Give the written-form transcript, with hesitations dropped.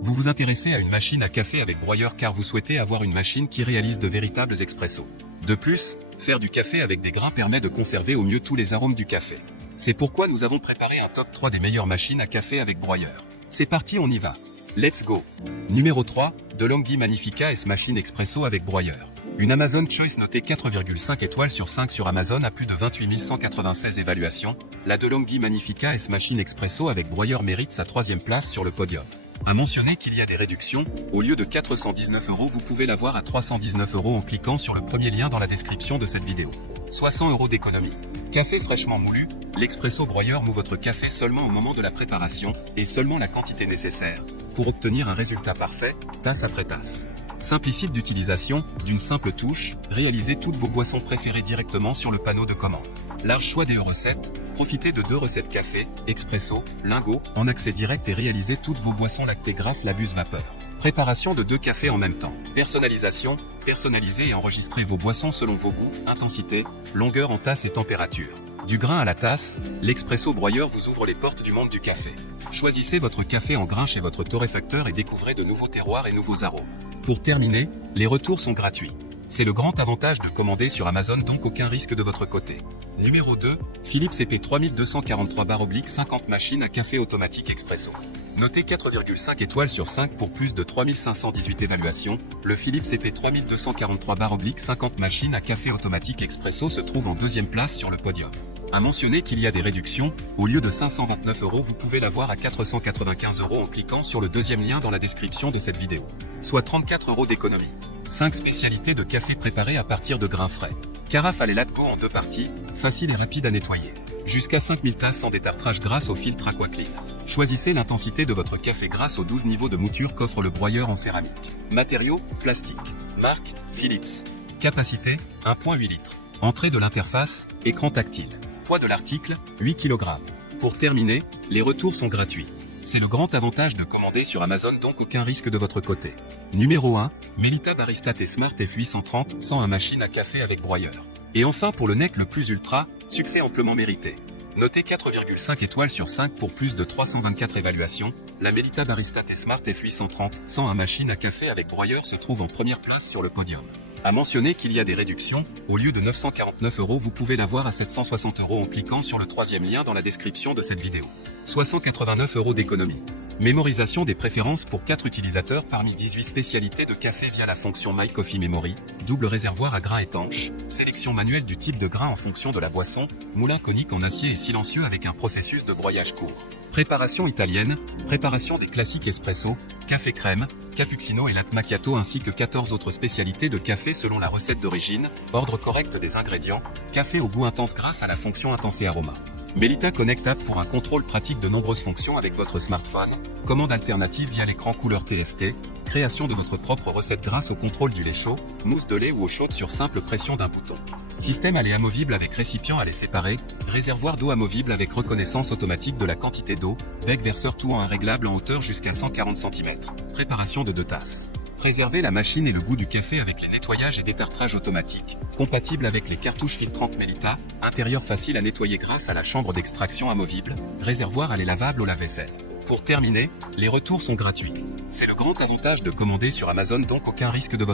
Vous vous intéressez à une machine à café avec broyeur car vous souhaitez avoir une machine qui réalise de véritables expressos. De plus, faire du café avec des grains permet de conserver au mieux tous les arômes du café. C'est pourquoi nous avons préparé un top 3 des meilleures machines à café avec broyeur. C'est parti, on y va. Let's go. Numéro 3, DeLonghi Magnifica S Machine Expresso avec broyeur. Une Amazon Choice notée 4,5 étoiles sur 5 sur Amazon à plus de 28 196 évaluations, la DeLonghi Magnifica S Machine Expresso avec broyeur mérite sa 3e place sur le podium. À mentionner qu'il y a des réductions, au lieu de 419 €, vous pouvez l'avoir à 319 € en cliquant sur le premier lien dans la description de cette vidéo. Soit 100 € d'économie. Café fraîchement moulu, l'Expresso broyeur moud votre café seulement au moment de la préparation, et seulement la quantité nécessaire, pour obtenir un résultat parfait, tasse après tasse. Simplicite d'utilisation, d'une simple touche, réalisez toutes vos boissons préférées directement sur le panneau de commande. Large choix des recettes, profitez de 2 recettes café, expresso, lingot, en accès direct et réalisez toutes vos boissons lactées grâce la buse vapeur. Préparation de 2 cafés en même temps. Personnalisation, personnalisez et enregistrez vos boissons selon vos goûts, intensité, longueur en tasse et température. Du grain à la tasse, l'Expresso broyeur vous ouvre les portes du monde du café. Choisissez votre café en grain chez votre torréfacteur et découvrez de nouveaux terroirs et nouveaux arômes. Pour terminer, les retours sont gratuits. C'est le grand avantage de commander sur Amazon, donc aucun risque de votre côté. Numéro 2, Philips EP 3243/50 machine à café automatique expresso. Noté 4,5 étoiles sur 5 pour plus de 3518 évaluations, le Philips EP 3243/50 machine à café automatique expresso se trouve en 2e place sur le podium. À mentionner qu'il y a des réductions, au lieu de 529 €, vous pouvez l'avoir à 495 € en cliquant sur le 2e lien dans la description de cette vidéo. Soit 34 € d'économie. 5 spécialités de café préparées à partir de grains frais. Carafe à l'Elatgo en 2 parties, facile et rapide à nettoyer. Jusqu'à 5000 tasses sans détartrage grâce au filtre AquaClean. Choisissez l'intensité de votre café grâce aux 12 niveaux de mouture qu'offre le broyeur en céramique. Matériaux, plastique. Marque, Philips. Capacité, 1,8 litres. Entrée de l'interface, écran tactile. Poids de l'article, 8 kg. Pour terminer, les retours sont gratuits. C'est le grand avantage de commander sur Amazon, donc aucun risque de votre côté. Numéro 1, Melita Barista T-Smart F830 101 machine à café avec broyeur. Et enfin pour le NEC le plus ultra, succès amplement mérité. Noté 4,5 étoiles sur 5 pour plus de 324 évaluations, la Melita Barista T-Smart F830 101 machine à café avec broyeur se trouve en première place sur le podium. À mentionner qu'il y a des réductions, au lieu de 949 €, vous pouvez l'avoir à 760 € en cliquant sur le 3e lien dans la description de cette vidéo. Soit 189 € d'économie. Mémorisation des préférences pour 4 utilisateurs parmi 18 spécialités de café via la fonction My Coffee Memory, double réservoir à grains étanches, sélection manuelle du type de grain en fonction de la boisson, moulin conique en acier et silencieux avec un processus de broyage court. Préparation italienne, préparation des classiques espresso, café crème, cappuccino et latte macchiato ainsi que 14 autres spécialités de café selon la recette d'origine, ordre correct des ingrédients, café au goût intense grâce à la fonction intense et aroma. Melita Connect App pour un contrôle pratique de nombreuses fonctions avec votre smartphone, commande alternative via l'écran couleur TFT, création de votre propre recette grâce au contrôle du lait chaud, mousse de lait ou eau chaude sur simple pression d'un bouton. Système à lait amovible avec récipient à lait séparé, réservoir d'eau amovible avec reconnaissance automatique de la quantité d'eau, bec verseur tout en réglable en hauteur jusqu'à 140 cm. Préparation de 2 tasses. Préservez la machine et le goût du café avec les nettoyages et détartrages automatiques, compatible avec les cartouches filtrantes Melita, intérieur facile à nettoyer grâce à la chambre d'extraction amovible, réservoir à lait lavable au lave-vaisselle. Pour terminer, les retours sont gratuits. C'est le grand avantage de commander sur Amazon, donc aucun risque de votre